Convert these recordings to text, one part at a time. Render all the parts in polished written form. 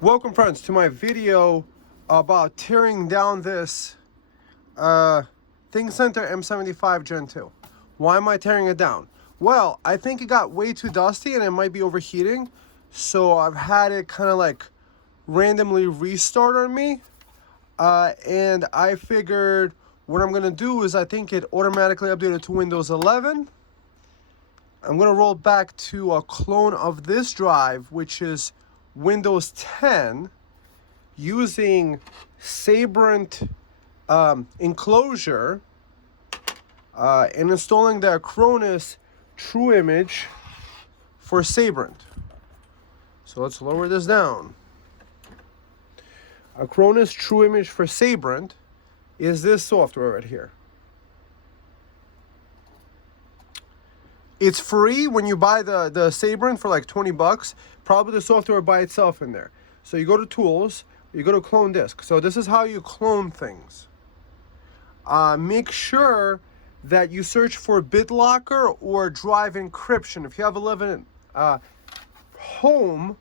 Welcome friends to my video about tearing down this ThinkCenter M75 Gen 2. Why am I tearing it down? Well, I think it got way too dusty and it might be overheating, so I've had it kind of like randomly restart on me, and I figured what I'm gonna do is I think it automatically updated to Windows 11. I'm gonna roll back to a clone of this drive, which is Windows 10, using Sabrent enclosure, and installing the Acronis True Image for Sabrent. So let's lower this down. Acronis True Image for Sabrent is this software right here. It's free when you buy the Sabrent for like 20 bucks. Probably the software by itself in there. So you go to Tools, you go to Clone Disk. So this is how you clone things. Make sure that you search for BitLocker or Drive Encryption. If you have 11 Home,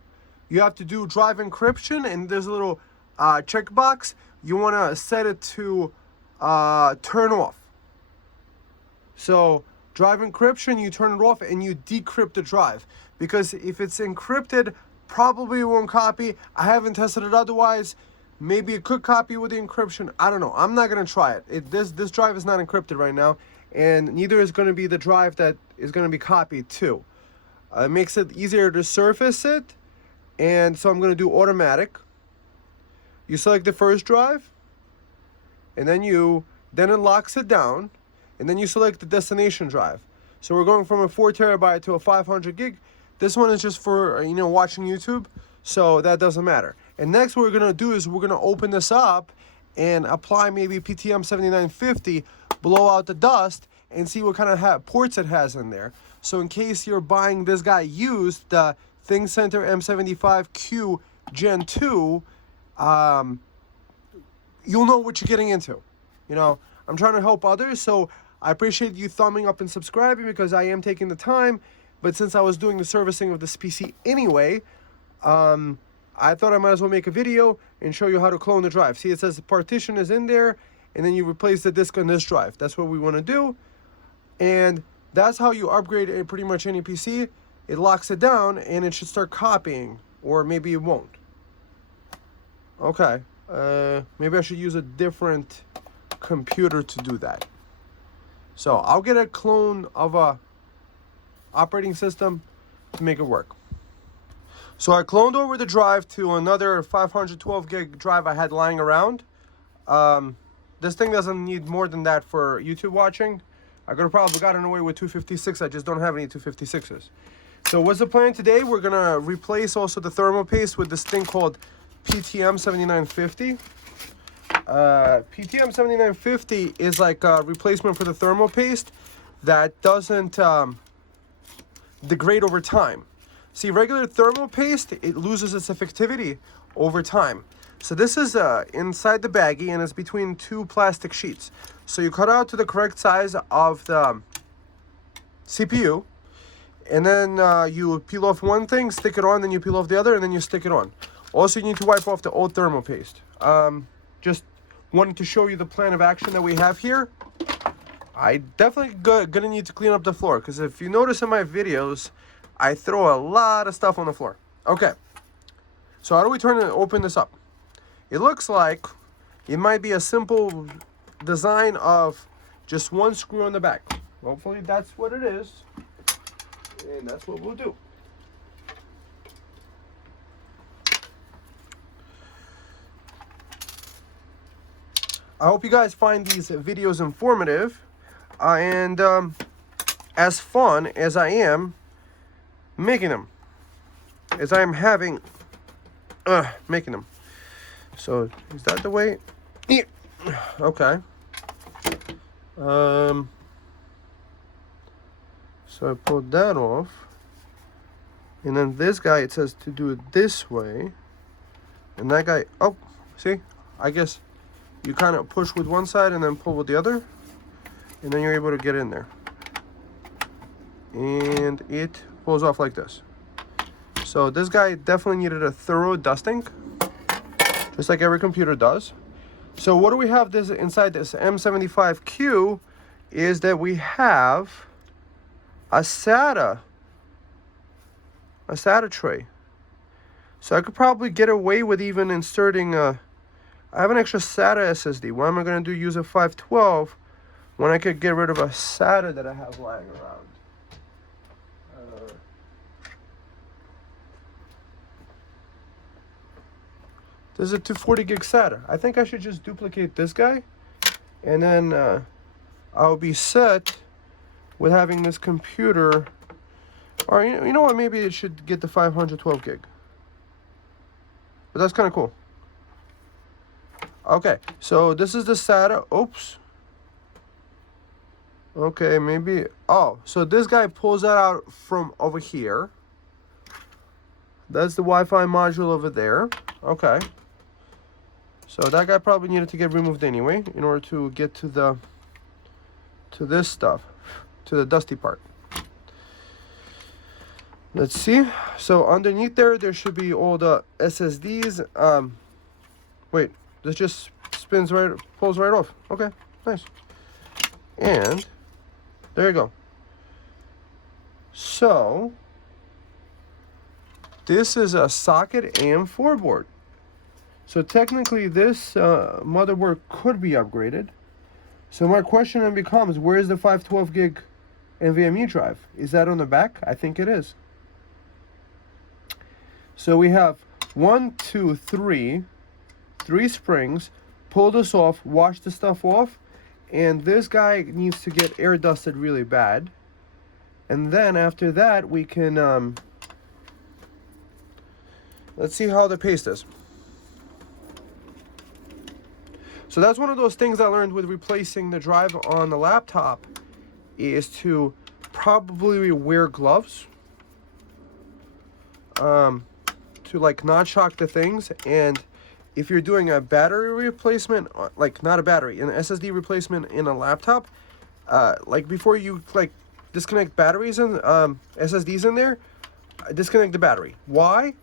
you have to do Drive Encryption, and there's a little checkbox. You want to set it to turn off. So Drive Encryption, you turn it off and you decrypt the drive, because if it's encrypted, probably it won't copy. I haven't tested it otherwise. Maybe it could copy with the encryption. I don't know. I'm not gonna try it. This drive is not encrypted right now, and neither is going to be the drive that is going to be copied to. It makes it easier to surface it, and so I'm going to do automatic. You select the first drive, and then it locks it down. And then you select the destination drive. So we're going from a 4 terabyte to a 500 gig. This one is just for, watching YouTube. So that doesn't matter. And next what we're going to do is we're going to open this up and apply maybe PTM7950, blow out the dust, and see what kind of ports it has in there. So in case you're buying this guy used, the ThinkCenter M75q Gen 2, you'll know what you're getting into. I'm trying to help others, so I appreciate you thumbing up and subscribing, because I am taking the time. But since I was doing the servicing of this PC anyway, I thought I might as well make a video and show you how to clone the drive. See, it says the partition is in there, and then you replace the disk on this drive. That's what we want to do. And that's how you upgrade pretty much any PC. It locks it down, and it should start copying, or maybe it won't. Okay, maybe I should use a different computer to do that. So I'll get a clone of a operating system to make it work. So I cloned over the drive to another 512 gig drive I had lying around. This thing doesn't need more than that for YouTube watching. I could have probably gotten away with 256. I just don't have any 256s. So what's the plan today? We're gonna replace also the thermal paste with this thing called PTM7950. PTM7950 is like a replacement for the thermal paste that doesn't degrade over time. See, regular thermal paste, it loses its effectivity over time. So this is inside the baggie, and it's between two plastic sheets. So you cut out to the correct size of the CPU, and then you peel off one thing, stick it on, then you peel off the other, and then you stick it on. Also, you need to wipe off the old thermal paste. Just wanted to show you the plan of action that we have here. I definitely gonna need to clean up the floor, because if you notice in my videos, I throw a lot of stuff on the floor. Okay, so how do we open this up? It looks like it might be a simple design of just one screw on the back. Hopefully that's what it is, and that's what we'll do. I hope you guys find these videos informative and as fun as I am making them, as I am having making them. So is that the way? Yeah. Okay. So I pulled that off, and then this guy, it says to do it this way, and that guy, oh, see, I guess you kind of push with one side and then pull with the other, and then you're able to get in there. And it pulls off like this. So this guy definitely needed a thorough dusting. just like every computer does. So what do we have this inside this M75q is that we have a SATA tray. So I could probably get away with even inserting I have an extra SATA SSD. What am I going to do? Use a 512 when I could get rid of a SATA that I have lying around. This is a 240 gig SATA. I think I should just duplicate this guy, and then I'll be set with having this computer. Or you know what? Maybe it should get the 512 gig. But that's kind of cool. Okay, so this is the SATA. Oops. Okay, maybe. Oh, so this guy pulls that out from over here. That's the Wi-Fi module over there. Okay. So that guy probably needed to get removed anyway in order to get to this stuff, to the dusty part. Let's see. So underneath there should be all the SSDs. Wait, this just pulls right off. Okay, nice. And there you go. So this is a socket AM4 board. So technically this motherboard could be upgraded. So my question then becomes, where is the 512 gig NVMe drive? Is that on the back? I think it is. So we have 1, 2, 3 springs. Pull this off, wash the stuff off, and this guy needs to get air dusted really bad. And then after that we can let's see how the paste is. So that's one of those things I learned with replacing the drive on the laptop, is to probably wear gloves to like not shock the things. And if you're doing a battery replacement, like not a battery, an SSD replacement in a laptop, like before you like disconnect batteries and SSDs in there, disconnect the battery. Why?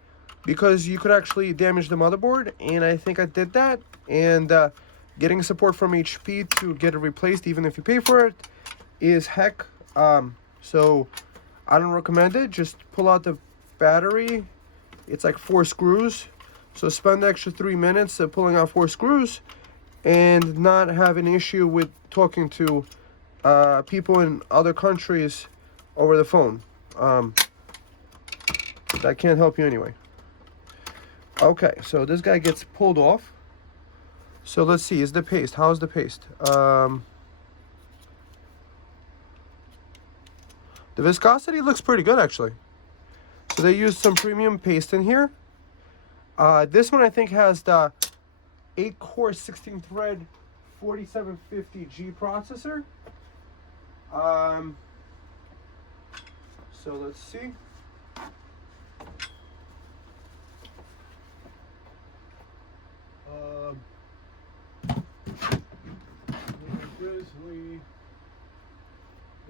Because you could actually damage the motherboard, and I think I did that. And getting support from HP to get it replaced, even if you pay for it, is heck. So I don't recommend it. Just pull out the battery. It's like 4 screws. So spend the extra 3 minutes pulling out 4 screws and not have an issue with talking to people in other countries over the phone. That can't help you anyway. Okay, so this guy gets pulled off. So let's see, is the paste? How's the paste? The viscosity looks pretty good, actually. So they used some premium paste in here. This one I think has the 8-core 16-thread 4750G processor. So let's see.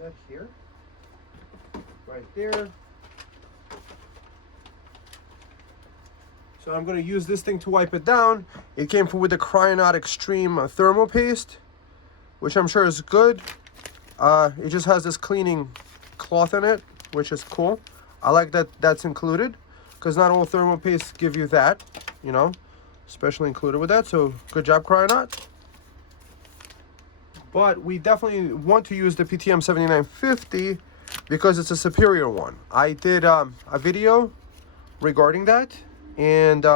That here, right there. So I'm going to use this thing to wipe it down. It came with the Cryonaut Extreme thermal paste, which I'm sure is good. It just has this cleaning cloth in it, which is cool. I like that that's included, because not all thermal pastes give you that, you know, especially included with that. So good job, Cryonaut. But we definitely want to use the PTM7950 because it's a superior one. I did a video regarding that, and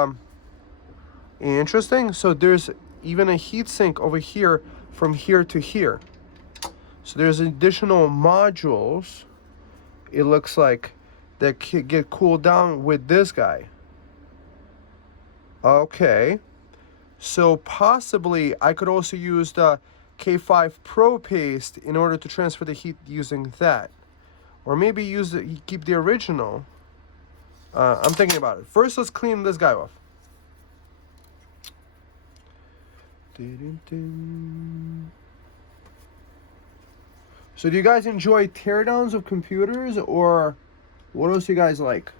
interesting. So there's even a heatsink over here from here to here. So there's additional modules, it looks like, that can get cooled down with this guy. Okay. So possibly I could also use the K5 Pro paste in order to transfer the heat using that, or maybe keep the original. I'm thinking about it. First, let's clean this guy off. So do you guys enjoy teardowns of computers, or what else do you guys like?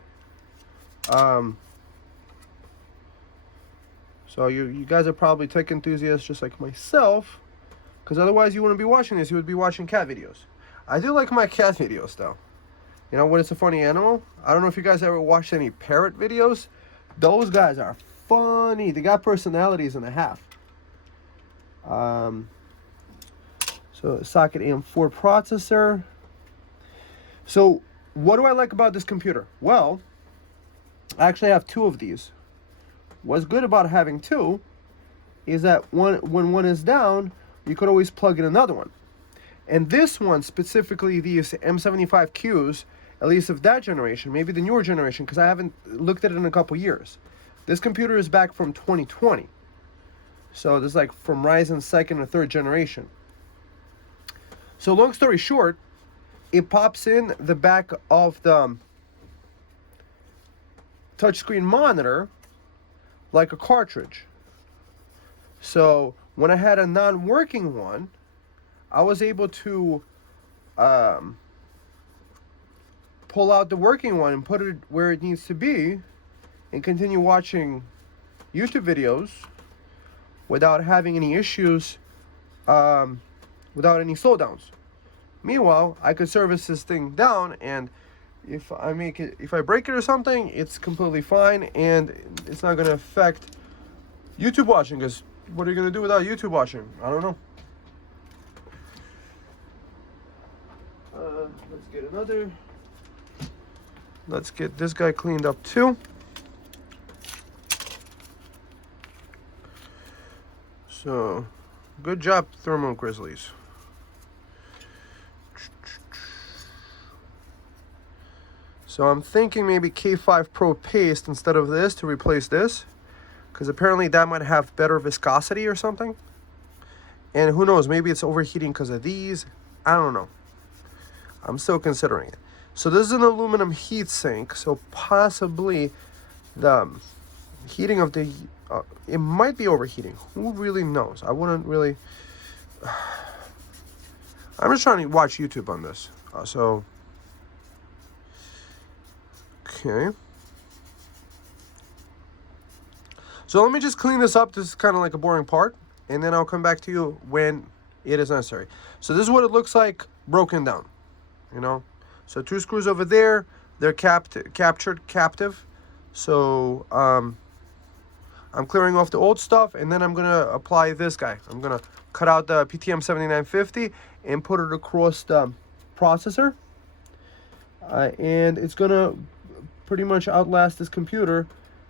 So you guys are probably tech enthusiasts just like myself, because otherwise you wouldn't be watching this. You would be watching cat videos. I do like my cat videos though. You know what? It's a funny animal. I don't know if you guys ever watched any parrot videos. Those guys are funny. They got personalities and a half. So socket AM4 processor. So what do I like about this computer? Well, I actually have two of these. What's good about having two is that when one is down, you could always plug in another one. And this one, specifically these M75Qs, at least of that generation, maybe the newer generation, because I haven't looked at it in a couple years. This computer is back from 2020. So this is like from Ryzen 2nd or 3rd generation. So long story short, it pops in the back of the touchscreen monitor like a cartridge. So when I had a non-working one, I was able to pull out the working one and put it where it needs to be and continue watching YouTube videos without having any issues, without any slowdowns. Meanwhile, I could service this thing down, and if I break it or something, it's completely fine, and it's not gonna affect YouTube watching, because what are you gonna do without YouTube watching? I don't know. Let's get this guy cleaned up too. So, good job, Thermal Grizzlies. So I'm thinking maybe K5 Pro paste instead of this to replace this, because apparently that might have better viscosity or something. And who knows, maybe it's overheating because of these. I don't know. I'm still considering it. So this is an aluminum heat sink, so possibly the heating of the it might be overheating. Who really knows? I wouldn't really. I'm just trying to watch YouTube on this. So okay. So let me just clean this up. This is kind of like a boring part, and then I'll come back to you when it is necessary. So this is what it looks like broken down. You know, so two screws over there, they're captured captive. So I'm clearing off the old stuff, and then I'm gonna apply this guy. I'm gonna cut out the PTM7950 and put it across the processor, and it's gonna pretty much outlast this computer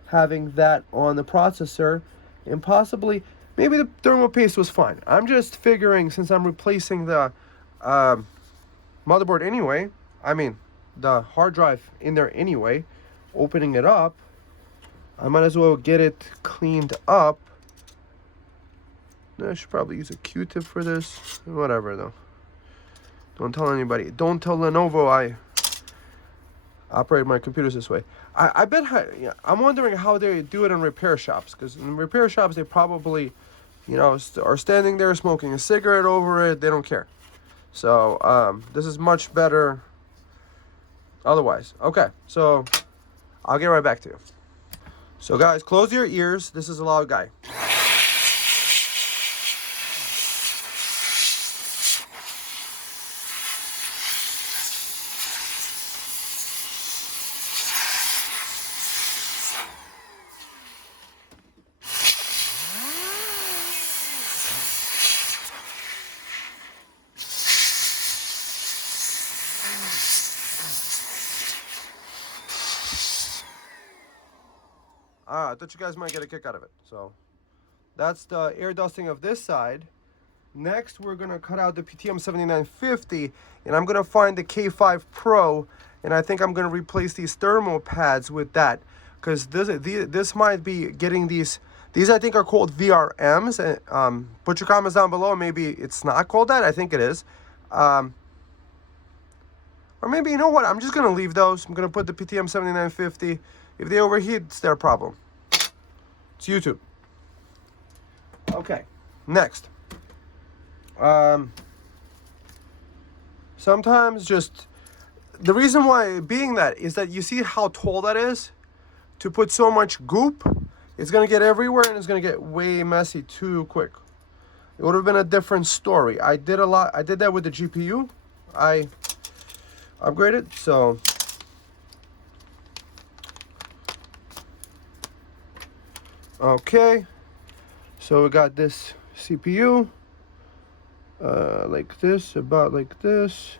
having that on the processor, and possibly maybe the thermal paste was fine. I'm just figuring, since I'm replacing the motherboard anyway, I mean the hard drive in there anyway, opening it up, I might as well get it cleaned up. I should probably use a Q-tip for this. Whatever though. Don't tell anybody. Don't tell Lenovo I operate my computers this way. I bet, I'm wondering how they do it in repair shops, because in repair shops they probably, you know, are standing there smoking a cigarette over it. They don't care. So this is much better otherwise. Okay, so I'll get right back to you. So guys, close your ears. This is a loud guy. I thought you guys might get a kick out of it. So that's the air dusting of this side. Next, we're gonna cut out the PTM7950, and I'm gonna find the K5 Pro, and I think I'm gonna replace these thermal pads with that, because this might be getting these I think are called VRMs. And put your comments down below. Maybe it's not called that. I think it is. Or maybe, you know what? I'm just gonna leave those. I'm gonna put the PTM7950. If they overheat, it's their problem. It's YouTube. Okay, next. Sometimes just the reason why being that is that you see how tall that is. To put so much goop, it's gonna get everywhere and it's gonna get way messy too quick. It would have been a different story. I did that with the GPU. I upgraded, so okay. So we got this CPU like this, about like this,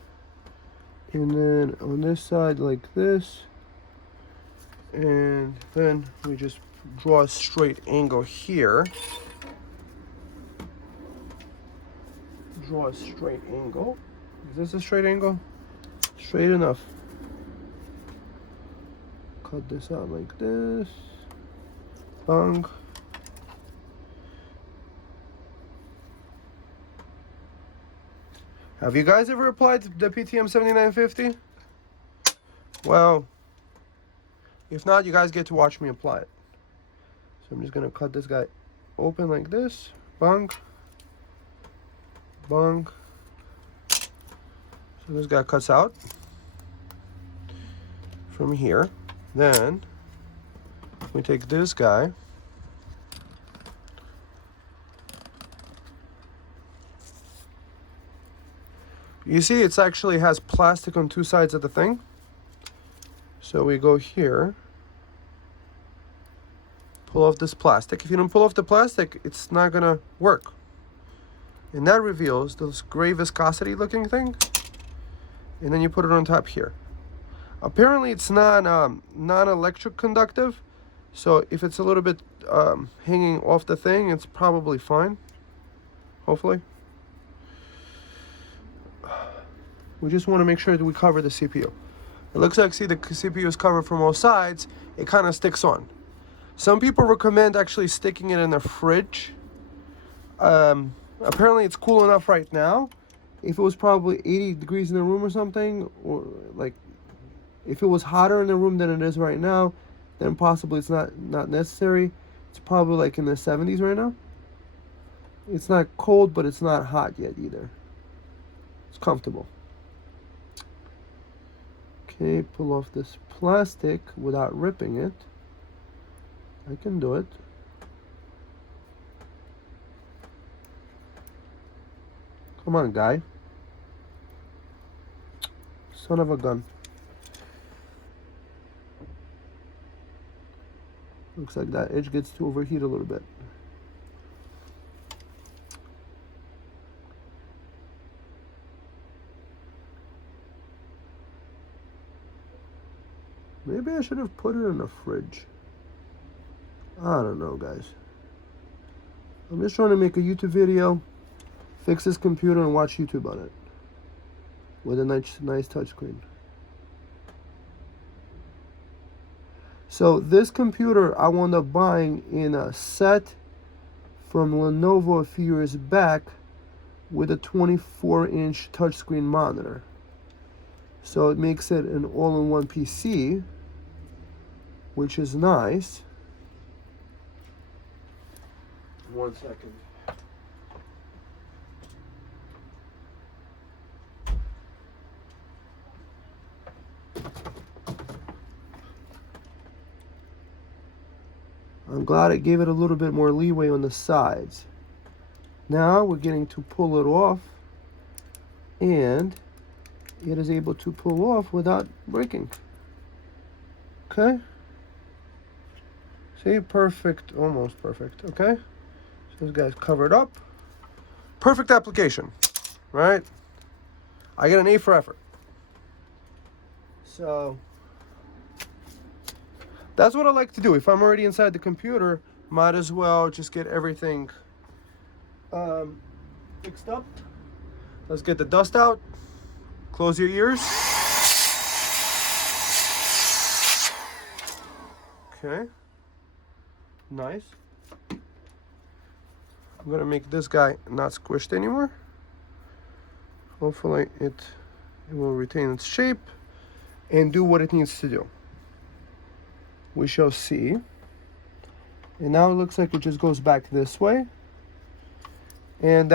and then on this side like this, and then we just draw a straight angle here. Draw a straight angle. Is this a straight angle? Straight enough. Cut this out like this. Bang. Have you guys ever applied the PTM7950? Well, if not, you guys get to watch me apply it. So I'm just gonna cut this guy open like this. Bang. Bang. So this guy cuts out from here. Then we take this guy. You see, it's actually has plastic on two sides of the thing. So we go here, pull off this plastic. If you don't pull off the plastic, it's not gonna work. And that reveals this gray viscosity looking thing. And then you put it on top here. Apparently it's not non-electric conductive. So if it's a little bit hanging off the thing, it's probably fine. Hopefully. We just want to make sure that we cover the CPU. It looks like, see, the CPU is covered from all sides. It kind of sticks on. Some people recommend actually sticking it in the fridge. Apparently it's cool enough right now. If it was probably 80 degrees in the room or something, or like if it was hotter in the room than it is right now, then possibly it's not necessary. It's probably like in the 70s right now. It's not cold, but it's not hot yet either. It's comfortable. Okay, pull off this plastic without ripping it. I can do it. Come on, guy. Son of a gun. Looks like that edge gets to overheat a little bit. Maybe I should have put it in the fridge. I don't know, guys. I'm just trying to make a YouTube video, fix this computer, and watch YouTube on it with a nice touchscreen. So this computer I wound up buying in a set from Lenovo a few years back with a 24-inch touchscreen monitor. So it makes it an all-in-one PC, which is nice. 1 second. I'm glad it gave it a little bit more leeway on the sides. Now we're getting to pull it off, and it is able to pull off without breaking. Okay? See, perfect, almost perfect, okay? So this guy's covered up. Perfect application, right? I get an A for effort. So that's what I like to do. If I'm already inside the computer, might as well just get everything fixed up. Let's get the dust out. Close your ears. Okay. Nice. I'm gonna make this guy not squished anymore. Hopefully it will retain its shape and do what it needs to do. We shall see. And now it looks like it just goes back this way. And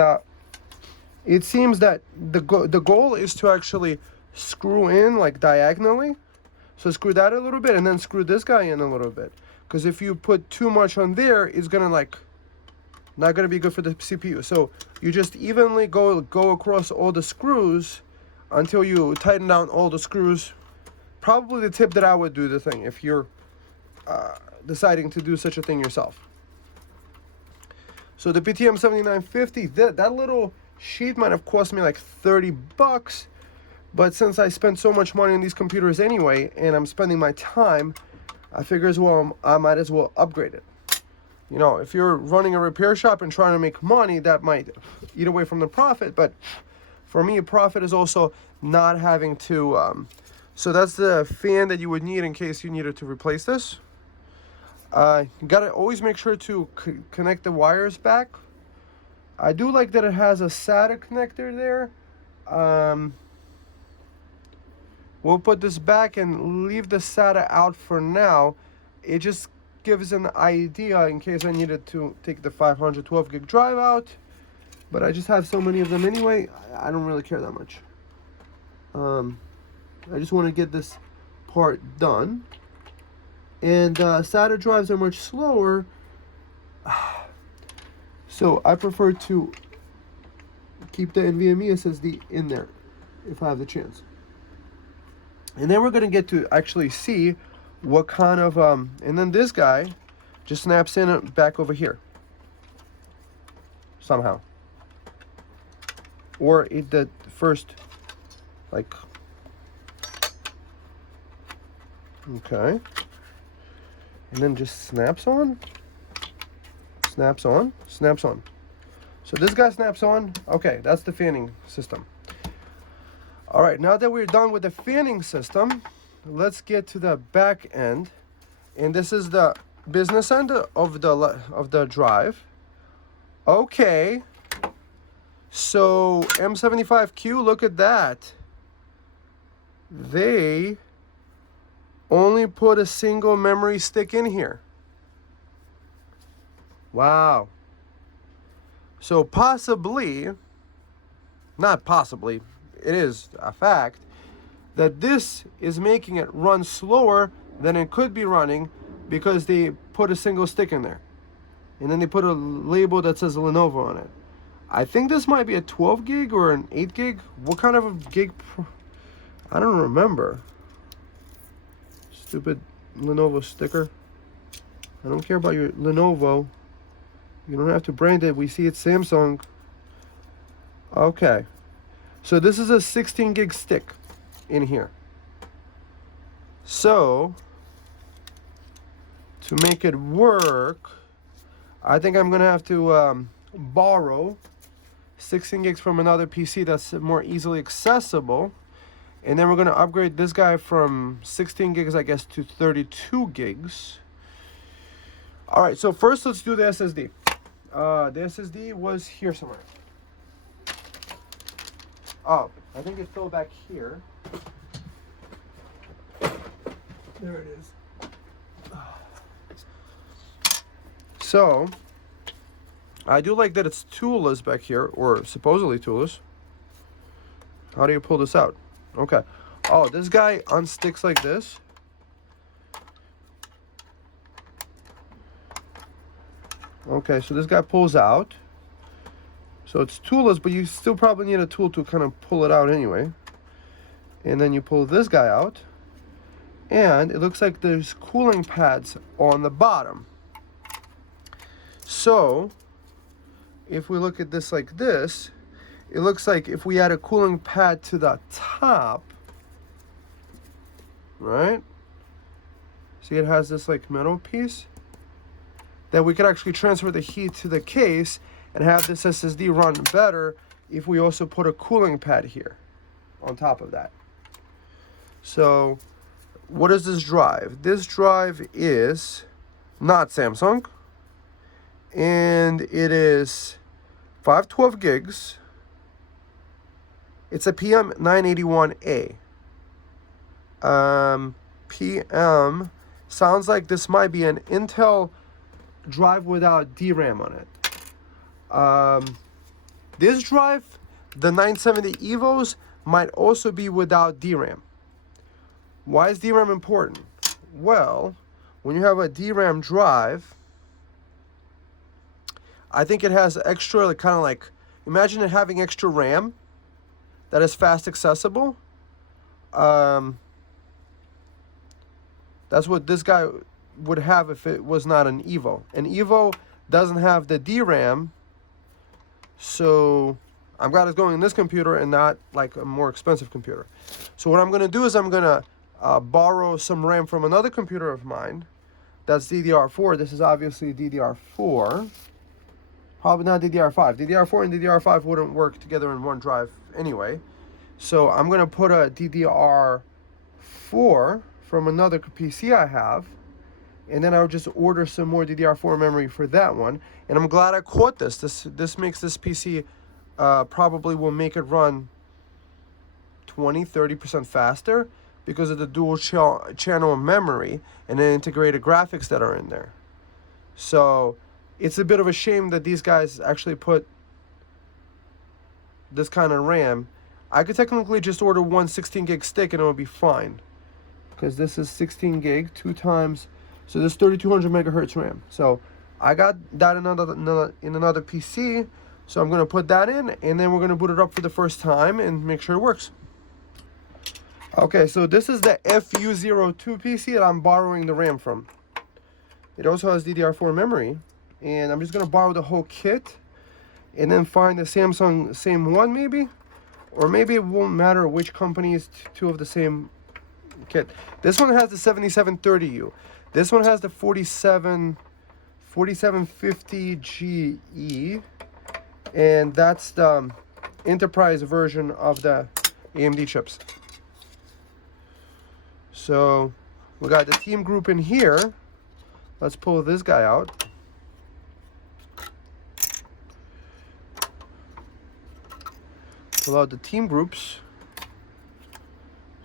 it seems that the goal is to actually screw in like diagonally. So screw that a little bit and then screw this guy in a little bit. because if you put too much on there, it's gonna like not gonna be good for the CPU. So you just evenly go across all the screws until you tighten down all the screws. Probably the tip that I would do the thing if you're deciding to do such a thing yourself. So the PTM7950, that little sheet might have cost me like 30 bucks, but since I spent so much money on these computers anyway, and I'm spending my time, I figure as well I might as well upgrade it. You know, if you're running a repair shop and trying to make money, that might eat away from the profit, but for me, a profit is also not having to, so that's the fan that you would need in case you needed to replace this. You gotta always make sure to connect the wires back. I do like that it has a SATA connector there. We'll put this back and leave the SATA out for now. It just gives an idea in case I needed to take the 512 gig drive out. But I just have so many of them anyway, I don't really care that much. I just want to get this part done. And SATA drives are much slower, so I prefer to keep the NVMe SSD in there if I have the chance. And then we're going to get to actually see what kind of, and then this guy just snaps in back over here somehow. Or it did first, like, okay. And then just snaps on, snaps on, snaps on. So this guy snaps on. Okay, that's the fanning system. All right, now that we're done with the fanning system, let's get to the back end. And this is the business end of the drive. Okay. So M75q, look at that. They only put a single memory stick in here. Wow. So possibly, not possibly, it is a fact that this is making it run slower than it could be running because they put a single stick in there. And then they put a label that says Lenovo on it. I think this might be a 12 gig or an 8 gig. What kind of a gig? I don't remember. Stupid Lenovo sticker. I don't care about your Lenovo. You don't have to brand it. We see it's Samsung. Okay. So this is a 16 gig stick in here. So to make it work, I think I'm gonna have to borrow 16 gigs from another PC that's more easily accessible. And then we're going to upgrade this guy from 16 gigs, I guess, to 32 gigs. All right, so first let's do the SSD. The SSD was here somewhere. Oh, I think it fell back here. There it is. So, I do like that it's toolless back here, or supposedly toolless. How do you pull this out? Okay. Oh, this guy unsticks like this. Okay, so this guy pulls out. So it's toolless, but you still probably need a tool to kind of pull it out anyway. And then you pull this guy out. And it looks like there's cooling pads on the bottom. So, if we look at this like this, it looks like if we add a cooling pad to the top, right? See, it has this like metal piece that we could actually transfer the heat to the case and have this SSD run better if we also put a cooling pad here on top of that. So, what is this drive? This drive is not Samsung, and it is 512 gigs. It's a PM981A. PM sounds like this might be an Intel drive without DRAM on it. This drive, the 970 EVOs, might also be without DRAM. Why is DRAM important? Well, when you have a DRAM drive, I think it has extra, like, kind of like, imagine it having extra RAM that is fast accessible. That's what this guy would have if it was not an Evo. An Evo doesn't have the DRAM, so I'm glad it's going in this computer and not like a more expensive computer. So what I'm going to do is I'm going to borrow some RAM from another computer of mine. That's DDR4. This is obviously DDR4. Probably not DDR5. DDR4 and DDR5 wouldn't work together in one drive anyway. So I'm going to put a DDR4 from another PC I have. And then I'll just order some more DDR4 memory for that one. And I'm glad I caught this. This makes this PC probably will make it run 20-30% faster because of the dual channel memory and the integrated graphics that are in there. So it's a bit of a shame that these guys actually put this kind of RAM. I could technically just order one 16 gig stick and it would be fine, because this is 16 gig 2 times, so this 3200 megahertz RAM. So I got that in another PC, so I'm going to put that in, and then we're going to boot it up for the first time and make sure it works. Okay, so this is the FU02 PC that I'm borrowing the RAM from. It also has DDR4 memory, and I'm just going to borrow the whole kit and then find the Samsung same one maybe, or maybe it won't matter which company is two of the same kit. This one has the 7730U. This one has the 4750GE, and that's the enterprise version of the AMD chips. So we got the team group in here. Let's pull this guy out. Pull out the team groups.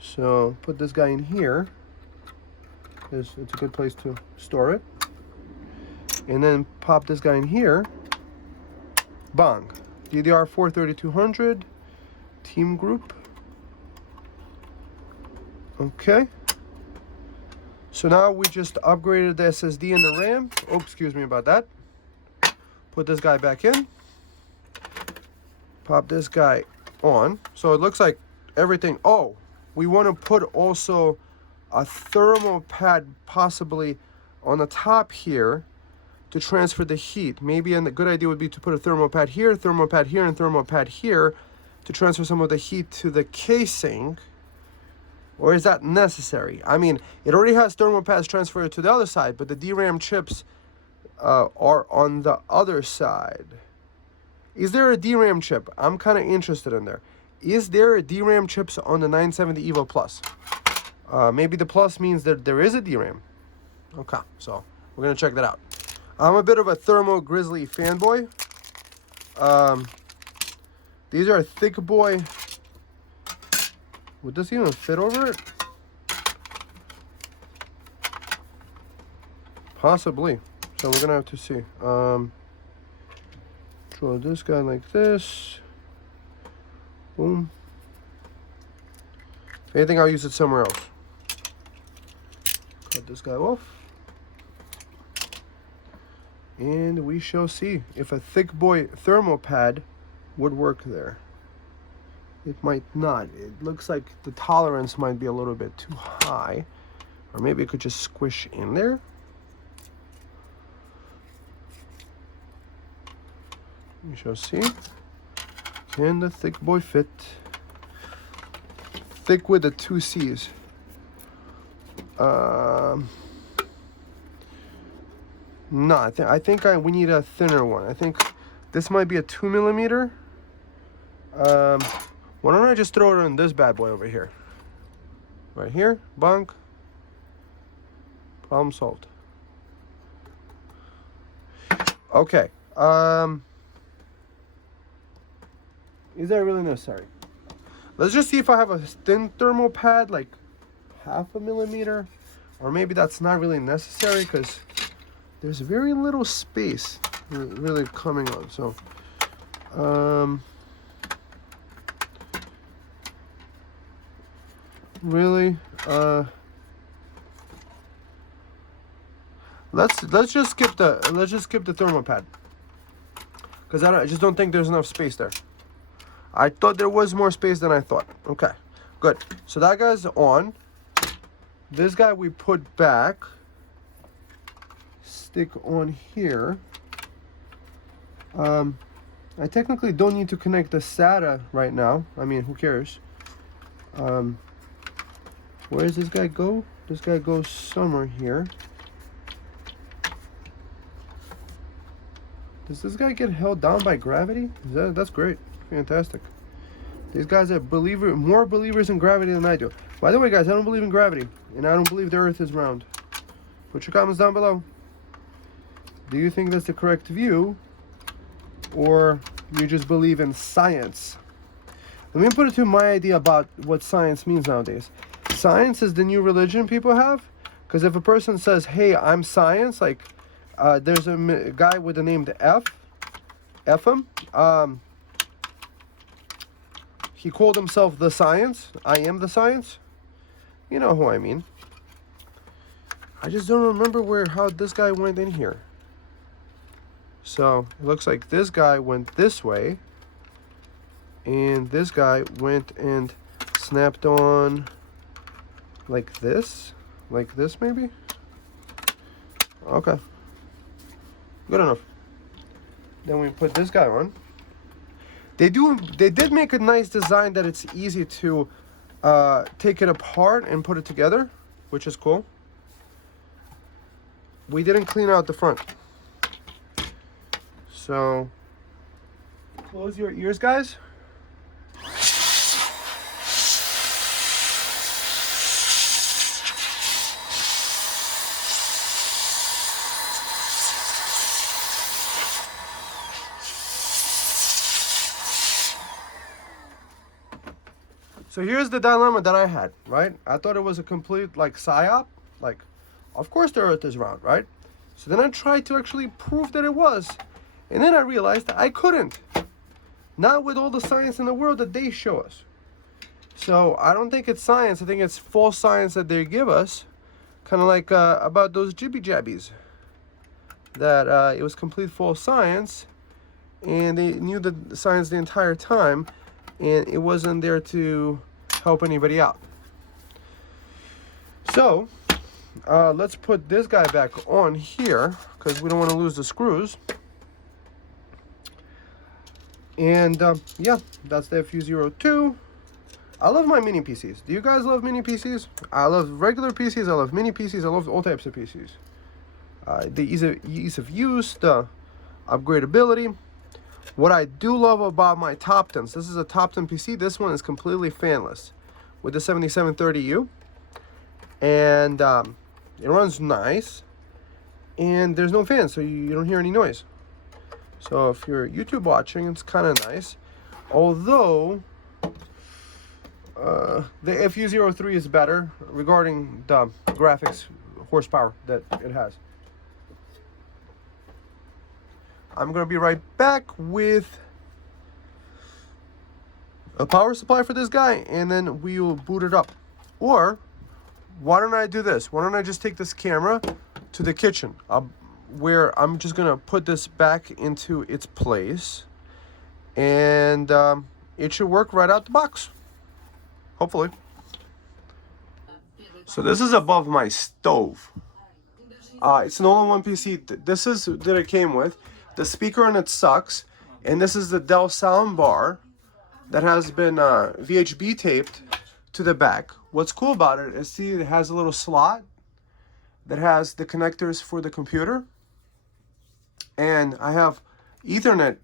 So put this guy in here, because it's a good place to store it. And then pop this guy in here. Bang. DDR4 3200 team group. Okay. So now we just upgraded the SSD and the RAM. Oh, excuse me about that. Put this guy back in. Pop this guy on. So it looks like everything. Oh, we want to put also a thermal pad possibly on the top here to transfer the heat. Maybe a good idea would be to put a thermal pad here, and thermal pad here to transfer some of the heat to the casing. Or is that necessary? I mean, it already has thermal pads transferred to the other side, but the DRAM chips are on the other side. Is there a DRAM chip? I'm kind of interested in there. Is there a DRAM chips on the 970 EVO Plus? Maybe the Plus means that there is a DRAM. Okay, so we're going to check that out. I'm a bit of a Thermo Grizzly fanboy. These are thick boy. Would this even fit over it? Possibly. So we're gonna have to see. Draw this guy like this. Boom. If anything, I'll use it somewhere else. Cut this guy off. And we shall see if a thick boy thermal pad would work there. It might not. It looks like the tolerance might be a little bit too high. Or maybe it could just squish in there. We shall see. Can the thick boy fit? Thick with the 2 C's. No, I think we need a thinner one. I think this might be a 2mm. Why don't I just throw it in this bad boy over here? Right here, bunk. Problem solved. Okay. Is that really necessary? Let's just see if I have a thin thermal pad, like 0.5 millimeter, or maybe that's not really necessary because there's very little space really coming on. So, really, Let's just skip the thermal pad, because I just don't think there's enough space there. I thought there was more space than I thought. Okay, good. So that guy's on. This guy we put back. Stick on here. I technically don't need to connect the SATA right now. I mean, who cares? Where does this guy go? This guy goes somewhere here. Does this guy get held down by gravity? That's great. Fantastic. These guys are more believers in gravity than I do. By the way, guys, I don't believe in gravity, and I don't believe the Earth is round. Put your comments down below. Do you think that's the correct view, or you just believe in science? Let me put it to my idea about what science means nowadays. Science is the new religion people have, because if a person says, hey, I'm science, like there's a guy with the name Ephraim, he called himself the science. I am the science. You know who I mean. I just don't remember how this guy went in here. So it looks like this guy went this way, and this guy went and snapped on like this maybe. Okay, good enough. Then we put this guy on. They did make a nice design that it's easy to take it apart and put it together, which is cool. We didn't clean out the front. So, close your ears, guys. So here's the dilemma that I had, right? I thought it was a complete, like, psyop. Like, of course the Earth is round, right? So then I tried to actually prove that it was. And then I realized that I couldn't. Not with all the science in the world that they show us. So I don't think it's science. I think it's false science that they give us. Kind of like about those jibby jabbies. That it was complete false science. And they knew the science the entire time. And it wasn't there to help anybody out. So let's put this guy back on here, because we don't want to lose the screws. And yeah, that's the FU02. I love my mini PCs. Do you guys love mini PCs? I love regular PCs. I love mini PCs. I love all types of PCs. The ease of use, the upgradability. What I do love about my top 10s, this is a top 10 PC. This one is completely fanless with the 7730U. And it runs nice. And there's no fan, so you don't hear any noise. So if you're YouTube watching, it's kind of nice. Although the FU03 is better regarding the graphics horsepower that it has. I'm going to be right back with a power supply for this guy, and then we will boot it up. Or why don't I do this? Why don't I just take this camera to the kitchen, where I'm just going to put this back into its place, and it should work right out the box, hopefully. So this is above my stove. It's an all-in-one PC. This is that it came with. The speaker on it sucks, and this is the Dell sound bar that has been VHB taped to the back. What's cool about it is, see, it has a little slot that has the connectors for the computer, and I have Ethernet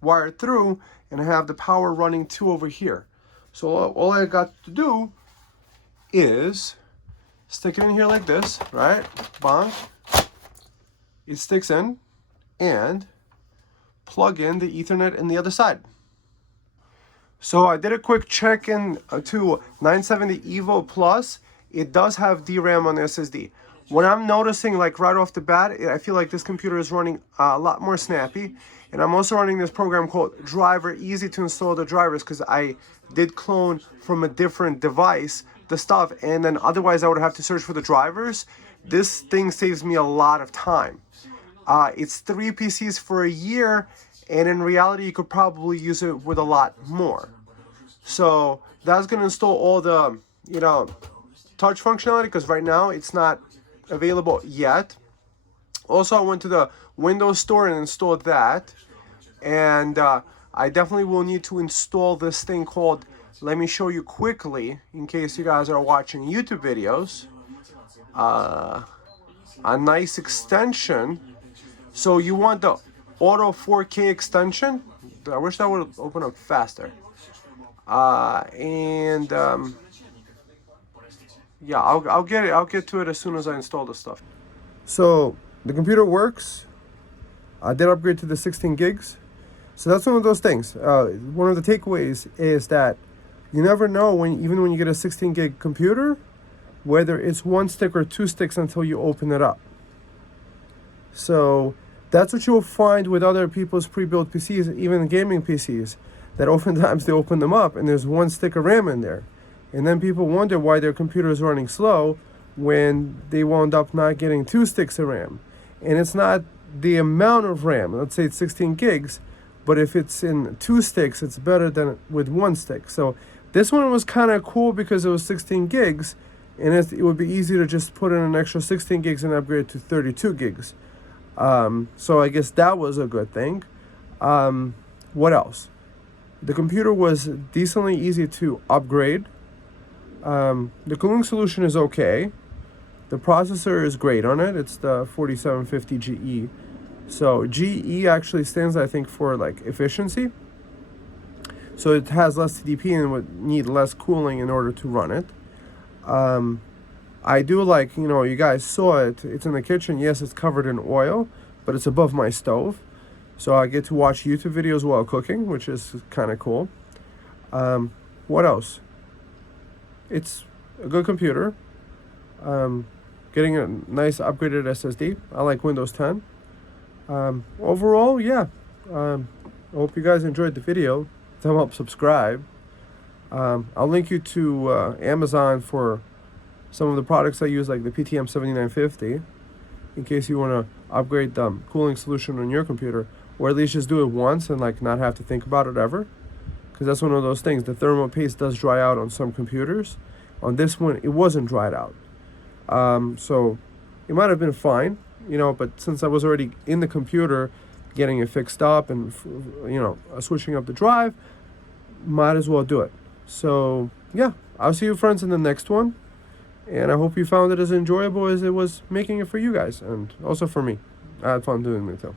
wired through, and I have the power running to over here. So all I got to do is stick it in here like this, right? Bonk. It sticks in, and plug in the Ethernet in the other side. So I did a quick check in to 970 Evo Plus. It does have DRAM on the SSD. What I'm noticing, like right off the bat, I feel like this computer is running a lot more snappy. And I'm also running this program called Driver, easy to install the drivers, because I did clone from a different device the stuff, and then otherwise I would have to search for the drivers. this thing saves me a lot of time. It's 3 PCs for a year, and in reality, you could probably use it with a lot more. So that's going to install all the, touch functionality, because right now it's not available yet. Also, I went to the Windows Store and installed that. And I definitely will need to install this thing called, let me show you quickly, in case you guys are watching YouTube videos, a nice extension. So you want the Auto 4K extension. I wish that would open up faster. Yeah, I'll get it. I'll get to it as soon as I install the stuff. So the computer works. I did upgrade to the 16 gigs. So that's one of those things. One of the takeaways is that you never know, even when you get a 16 gig computer, whether it's 1 stick or 2 sticks until you open it up. So that's what you'll find with other people's pre-built PCs, even gaming PCs, that oftentimes they open them up and there's 1 stick of RAM in there. And then people wonder why their computer is running slow when they wound up not getting 2 sticks of RAM. And it's not the amount of RAM. Let's say it's 16 gigs, but if it's in 2 sticks, it's better than with 1 stick. So this one was kind of cool because it was 16 gigs, and it would be easy to just put in an extra 16 gigs and upgrade to 32 gigs. So I guess that was a good thing. What else? The computer was decently easy to upgrade. The cooling solution is okay. The processor is great on it. It's the 4750 GE. So GE actually stands, I think, for like efficiency. So it has less TDP and would need less cooling in order to run it. I do like, you guys saw it. It's in the kitchen. Yes, it's covered in oil, but it's above my stove. So I get to watch YouTube videos while cooking, which is kind of cool. What else? It's a good computer. Getting a nice upgraded SSD. I like Windows 10. Overall, yeah. I hope you guys enjoyed the video. Thumb up, subscribe. I'll link you to Amazon for some of the products I use, like the PTM7950, in case you want to upgrade the cooling solution on your computer, or at least just do it once and like not have to think about it ever. Because that's one of those things. The thermal paste does dry out on some computers. On this one, it wasn't dried out. So it might have been fine, but since I was already in the computer getting it fixed up and, switching up the drive, might as well do it. So yeah, I'll see you friends in the next one. And I hope you found it as enjoyable as it was making it for you guys, and also for me. I had fun doing it too.